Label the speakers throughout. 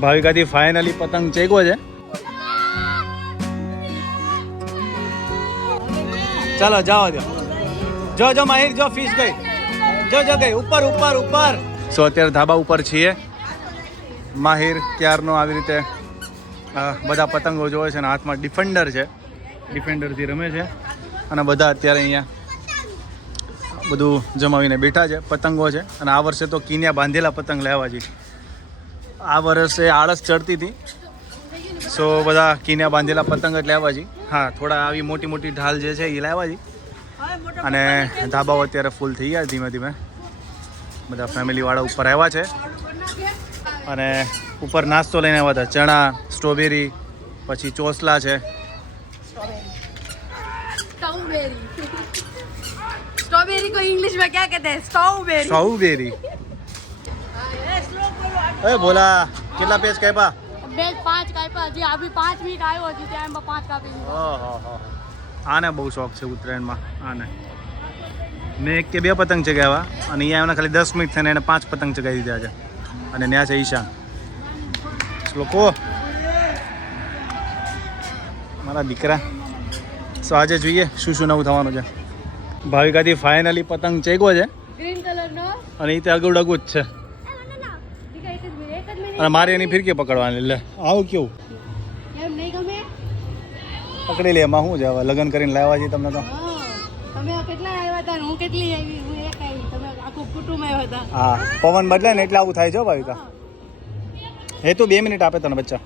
Speaker 1: ભાવિકાથી finally પતંગ ચેગો છે. ચાલો, જાઓ જો જો જો, માહિર, જો ફિશ ગઈ. જો જો, ગઈ. ઉપર ઉપર ઉપર. સો અત્યારે ધાબા ઉપર છીએ. માહિર ક્યારનો આવી રીતે બધા પતંગો જોવે છે અને હાથમાં ડિફેન્ડર છે. ડિફેન્ડરથી રમે છે. અને બધા અત્યારે અહીંયા બધું જમાવીને બેઠા છે, પતંગો છે. અને આ વર્ષે તો કિન્યા બાંધેલા પતંગ લેવા છે આ વર્ષે આળસ ચડતી હતી. સો બધા કીને બાંધેલા પતંગ જ લાવ્યા છે હા થોડા આવી મોટી મોટી ઢાલ જે છે એ લાવ્યા છે અને ધાબાઓ અત્યારે ફૂલ થઈ ગયા ધીમે ધીમે. બધા ફેમિલીવાળા ઉપર આવ્યા છે. અને ઉપર નાસ્તો લઈને આવ્યા હતા. ચણા સ્ટ્રોબેરી પછી ચોસલા છે.
Speaker 2: સ્ટ્રોબેરી કો ઇંગ્લિશમાં ક્યાં કહેતે સ્ટ્રોબેરી
Speaker 1: સ્ટ્રોબેરી એ બોલા કેટલા પેજ કાપ્યા?
Speaker 2: બે પાંચ કાપ્યા. હજી આવી પાંચ મિનિટ આવ્યો હજી ત્યાં એમાં પાંચ કાપી
Speaker 1: ઓહો આને બહુ શોખ છે ઉત્તરાયણમાં આને. મેં એક કે બે પતંગ ચગાવ્યા અને અહીંયા એમને ખાલી દસ મિનિટ થઈને એને પાંચ પતંગ ચગાવી દીધા છે. અને ત્યાં છે ઈશાન. લોકો મારા દીકરા. સો આજે જોઈએ શું શું નવું થવાનું છે. ભાવિકાથી ફાઇનલી પતંગ ચગ્યો છે. અને એ તે અગુડ જ છે. અને મારે એની ફિરકી પકડવાની એટલે આવું કેવું?
Speaker 2: એમ નહીં ગમે?
Speaker 1: પકડી લે એમાં શું છે? હવે લગ્ન કરીને લાવવા જઈએ તમને તો?
Speaker 2: હા. તમે કેટલા આવ્યા હતા હું કેટલી આવી હું એક આવી. તમે આખું કુટુંબ આવ્યા હતા.
Speaker 1: હા. પવન બદલે ને એટલે આવું થાય છે ભાવિકા. એ તો બે મિનિટ આપે તને બચ્ચા.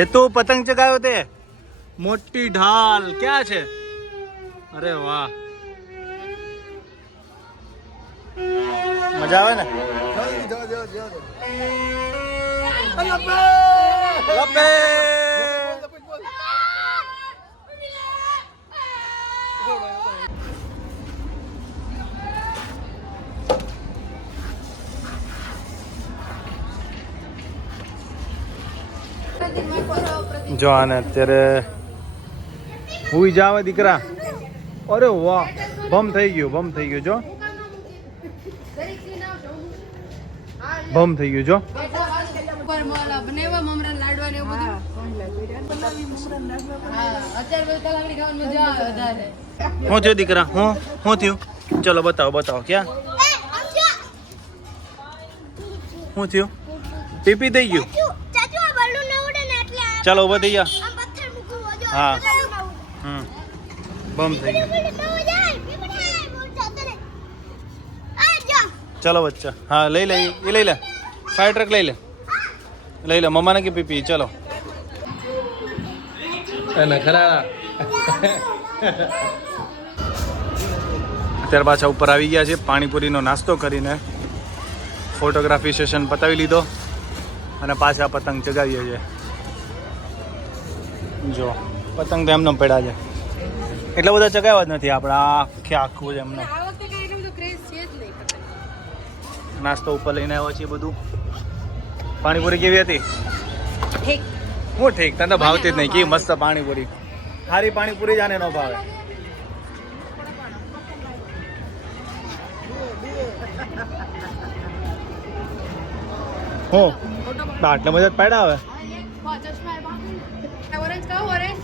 Speaker 1: એ તો પતંગ ચગાવ્યો તે. મોટી ઢાલ. ક્યાં છે? અરે વાહ. મજા આવે ને? જો આને અત્યારે હુઈ જાવે દીકરા. અરે વાહ, ભમ થઈ ગયું, ભમ થઈ ગયું, જો. ભમ થઈ ગયું જો.
Speaker 2: હું
Speaker 1: હા થયું દીકરા? હું શું થયું? ચલો બતાવો બતાવો ક્યાં? શું થયું? પીપી થઈ ગયું? ચાલો ઊભા થઈ ગયા. હા. હમ. બમ થઈ ગયું. ચલો બચ્ચા હા લઈ લે એ લઈ લે ફાયર ટ્રક લઈ લે લઈ લે મમ્માને કે પીપી ચલો ખરા અત્યાર પાછા ઉપર આવી ગયા છે પાણીપુરીનો નાસ્તો કરીને. ફોટોગ્રાફી સેશન પતાવી લીધો અને પાછા પતંગ ચગાવીએ છીએ. જો, પતંગ તો એમને પડ્યા છે. એટલા બધા ચગાવ્યા જ નથી આપણે, આખે આખું જ એમને
Speaker 2: આ વખતે કઈ એટલું બધું ક્રેઝ છે જ નહીં પતંગ
Speaker 1: નાસ્તો ઉપર લઈને આવ્યા છીએ બધું. પાણીપુરી કેવી હતી?
Speaker 2: ઠીક.
Speaker 1: હું ઠીક? તને તો ભાવતી જ નહીં. કેવી મસ્ત પાણીપુરી. સારી પાણીપુરી જાને ન ભાવે. હું? આટલા બધા જ પાડ્યા આવે.
Speaker 2: ઓરેન્જ ખાઓ ઓરેન્જ.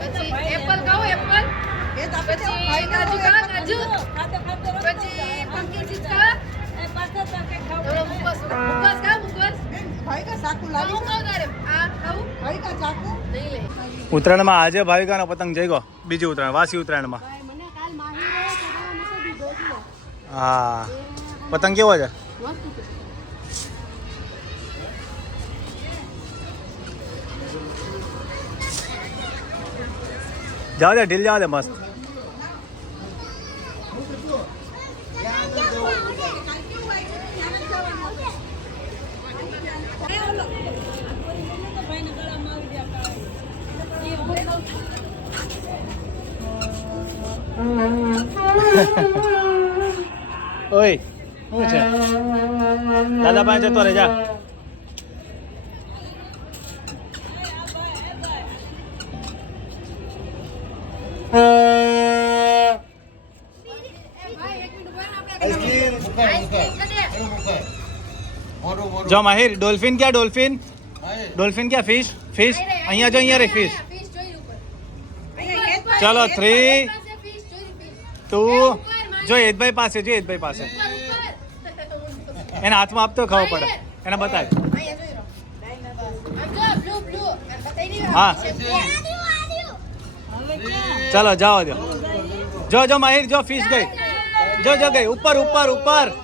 Speaker 2: પછી એપલ ખાઓ એપલ. પછી કાજુ કાજુ
Speaker 1: ઉત્તરાયણમાં આજે ભાવિકાનો પતંગ જઈ ગયો બીજી ઉત્તરાયણ, વાસી ઉત્તરાયણમાં. હા. પતંગ કેવો છે? જાવ દે ઢીલ જવા દે મસ્ત. ઓય શું છે દાદા પાસે જતો રહે જા
Speaker 2: ભાઈ એક મિનિટ ઊભા રહો ને, આઈસ્ક્રીમ કરી દે.
Speaker 1: જો માહિર ડોલ્ફિન ક્યાં ડોલ્ફિન? ડોલ્ફિન ક્યાં ફિશ? ફિશ? અહીંયા જો અહીંયા રે ફિશ. ચલો
Speaker 2: થ્રી ટુ.
Speaker 1: જો હેતભાઈ પાસે જો હેતભાઈ પાસે. એના હાથમાં આપતો ખબર પડે. એને બતાય. હા. ચલો જાઓ જો, જો જો માહિર જો ફિશ ગઈ. જો જો ગઈ. ઉપર ઉપર ઉપર.